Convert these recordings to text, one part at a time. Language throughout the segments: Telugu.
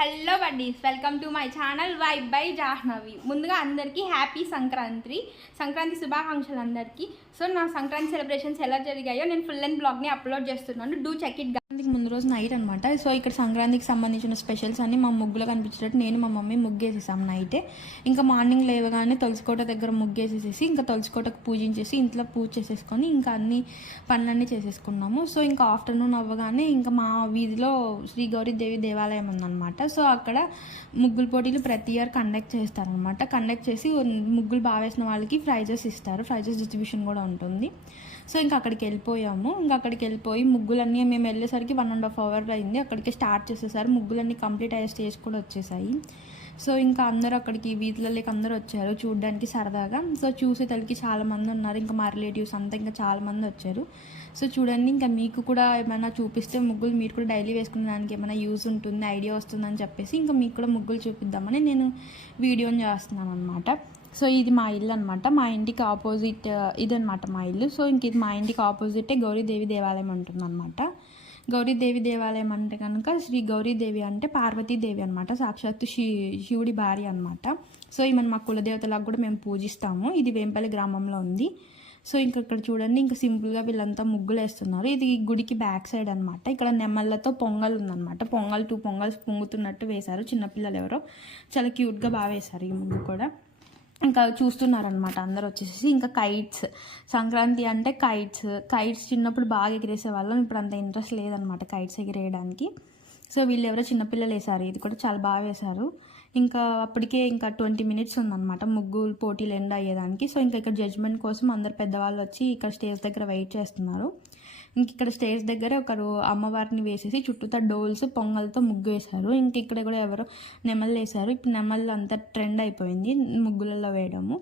Hello buddies, welcome to my channel vibe by Jahnavi. ముందుగా అందరికీ హ్యాపీ సంక్రాంతి శుభాకాంక్షలు అందరికీ. సో నా సంక్రాంతి సెలబ్రేషన్స్ ఎలా జరిగాయో నేను ఫుల్ అండ్ బ్లాగ్ని అప్లోడ్ చేస్తున్నాను. Do check it. ముందు రోజు నైట్ అనమాట. సో ఇక్కడ సంక్రాంతికి సంబంధించిన స్పెషల్స్ అన్ని మా ముగ్గులో కనిపించేటట్టు నేను మా మమ్మీ ముగ్గేసేసాం నైటే. ఇంకా మార్నింగ్ లేవగానే తులసికోట దగ్గర ముగ్గేసేసేసి ఇంకా తులసికోటకు పూజించేసి ఇంట్లో పూజ చేసేసుకొని ఇంకా అన్ని పనులన్నీ చేసేసుకున్నాము. సో ఇంకా ఆఫ్టర్నూన్ అవ్వగానే ఇంకా మా వీధిలో శ్రీ గౌరీదేవి దేవాలయం ఉందన్నమాట. సో అక్కడ ముగ్గుల పోటీలు ప్రతి ఇయర్ కండక్ట్ చేస్తారనమాట. కండక్ట్ చేసి ముగ్గులు బాగా వేసిన వాళ్ళకి ప్రైజెస్ ఇస్తారు. ప్రైజెస్ డిస్ట్రిబ్యూషన్ కూడా ఉంటుంది. సో ఇంకా అక్కడికి వెళ్ళిపోయాము. ఇంకా అక్కడికి వెళ్ళిపోయి ముగ్గులన్నీ మేము వెళ్ళేసరికి 1.5 hours అయింది. అక్కడికి స్టార్ట్ చేసేసారు. ముగ్గులన్నీ కంప్లీట్ అయ్యే స్టేజ్ కూడా వచ్చేసాయి. సో ఇంకా అందరూ అక్కడికి వీధిలోకి అందరూ వచ్చారు చూడడానికి సరదాగా. సో చూసే తలకి చాలామంది ఉన్నారు. ఇంకా మా రిలేటివ్స్ అంతా ఇంకా చాలామంది వచ్చారు. సో చూడండి, ఇంకా మీకు కూడా ఏమైనా చూపిస్తే ముగ్గులు మీరు కూడా డైలీ వేసుకునే దానికి ఏమైనా యూజ్ ఉంటుంది, ఐడియా వస్తుందని చెప్పేసి ఇంకా మీకు కూడా ముగ్గులు చూపిద్దామని నేను వీడియోని చేస్తున్నాను అనమాట. సో ఇది మా ఇల్లు అనమాట. మా ఇంటికి ఆపోజిట్ ఇదనమాట మా ఇల్లు. సో ఇంక ఇది మా ఇంటికి ఆపోజిటే గౌరీదేవి దేవాలయం ఉంటుందన్నమాట. గౌరీదేవి దేవాలయం అంటే కనుక శ్రీ గౌరీదేవి అంటే పార్వతీదేవి అనమాట. సాక్షాత్తు శివుడి భార్య అనమాట. సో ఈమెను మా కులదేవతలకు కూడా మేము పూజిస్తాము. ఇది వేంపల్లి గ్రామంలో ఉంది. సో ఇంకా ఇక్కడ చూడండి, ఇంకా సింపుల్గా వీళ్ళంతా ముగ్గులు వేస్తున్నారు. ఇది గుడికి బ్యాక్ సైడ్ అనమాట. ఇక్కడ నెమ్మళ్ళతో పొంగల్ ఉందన్నమాట. 2 పొంగల్స్ పొంగుతున్నట్టు వేశారు. చిన్నపిల్లలు ఎవరో చాలా క్యూట్గా బాగా వేశారు ఈ ముగ్గు కూడా. ఇంకా చూస్తున్నారనమాట అందరు వచ్చేసి. ఇంకా కైట్స్, సంక్రాంతి అంటే కైట్స్ చిన్నప్పుడు బాగా ఎగిరేసే వాళ్ళం. ఇప్పుడు అంత ఇంట్రెస్ట్ లేదనమాట కైట్స్ ఎగిరేయడానికి. సో వీళ్ళు ఎవరో చిన్నపిల్లలు వేశారు. ఇది కూడా చాలా బాగా వేశారు. ఇంకా అప్పటికే ఇంకా 20 minutes ఉందన్నమాట ముగ్గులు పోటీలు ఎండ్ అయ్యేదానికి. సో ఇంకా ఇక్కడ జడ్జ్మెంట్ కోసం అందరు పెద్దవాళ్ళు వచ్చి ఇక్కడ స్టేజ్ దగ్గర వెయిట్ చేస్తున్నారు. ఇంక ఇక్కడ స్టేజ్ దగ్గర ఒకరు అమ్మవారిని వేసేసి చుట్టూతా డోల్స్ పొంగల్తో ముగ్గు వేశారు. ఇంక ఇక్కడ కూడా ఎవరో నెమళ్ళు వేశారు. ఇప్పుడు నెమళ్ళు అంతా ట్రెండ్ అయిపోయింది ముగ్గులలో వేయడము.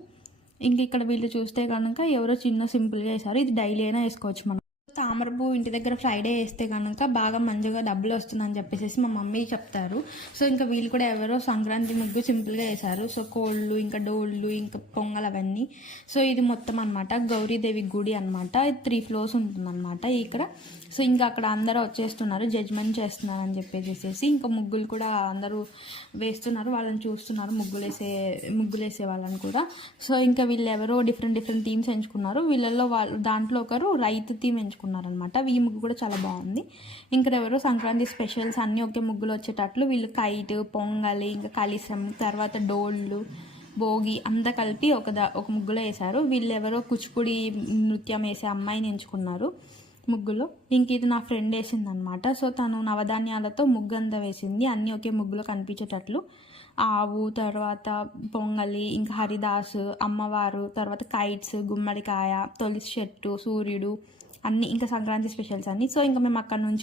ఇంక ఇక్కడ వీళ్ళు చూస్తే కనుక ఎవరో చిన్న సింపుల్గా వేశారు. ఇది డైలీ అయినా వేసుకోవచ్చు మనం. తామర పువ్వు ఇంటి దగ్గర ఫ్రైడే వేస్తే కనుక బాగా మంచిగా డబ్బులు వస్తుందని చెప్పేసి మా మమ్మీ చెప్తారు. సో ఇంకా వీళ్ళు కూడా ఎవరో సంక్రాంతి ముగ్గు సింపుల్గా వేశారు. సో కోళ్ళు, ఇంకా డోళ్ళు, ఇంకా పొంగల్ అవన్నీ. సో ఇది మొత్తం అనమాట గౌరీదేవి గుడి అనమాట. 3 floors ఉంటుందన్నమాట ఇక్కడ. సో ఇంకా అక్కడ అందరూ వచ్చేస్తున్నారు, జడ్జ్మెంట్ చేస్తున్నారు అని చెప్పేసి ఇంకా ముగ్గులు కూడా అందరూ వేస్తున్నారు. వాళ్ళని చూస్తున్నారు ముగ్గులు వేసే వాళ్ళని కూడా. సో ఇంకా వీళ్ళు ఎవరో డిఫరెంట్ థీమ్స్ ఎంచుకున్నారు. వీళ్ళల్లో దాంట్లో ఒకరు రైతు థీమ్ ఎంచుకున్నారనమాట. ఈ ముగ్గు కూడా చాలా బాగుంది. ఇంకా ఎవరో సంక్రాంతి స్పెషల్స్ అన్నీ ఒకే ముగ్గులు వచ్చేటట్లు వీళ్ళు కైట్, పొంగలి, ఇంకా కలిసం, తర్వాత డోళ్ళు, భోగి అంతా కలిపి ఒక ముగ్గులో వేశారు. వీళ్ళు ఎవరో కూచిపూడి నృత్యం వేసే అమ్మాయిని ఎంచుకున్నారు ముగ్గులో. ఇంక ఇది నా ఫ్రెండ్ వేసింది అనమాట. సో తను నవధాన్యాలతో ముగ్గు అంతా వేసింది. అన్నీ ఒకే ముగ్గులో కనిపించేటట్లు. ఆవు, తర్వాత పొంగలి, ఇంకా హరిదాసు, అమ్మవారు, తర్వాత కైట్స్, గుమ్మడికాయ, తులసి చెట్టు, సూర్యుడు అన్నీ ఇంకా సంక్రాంతి స్పెషల్స్ అన్నీ. సో ఇంకా మేము అక్కడ నుంచి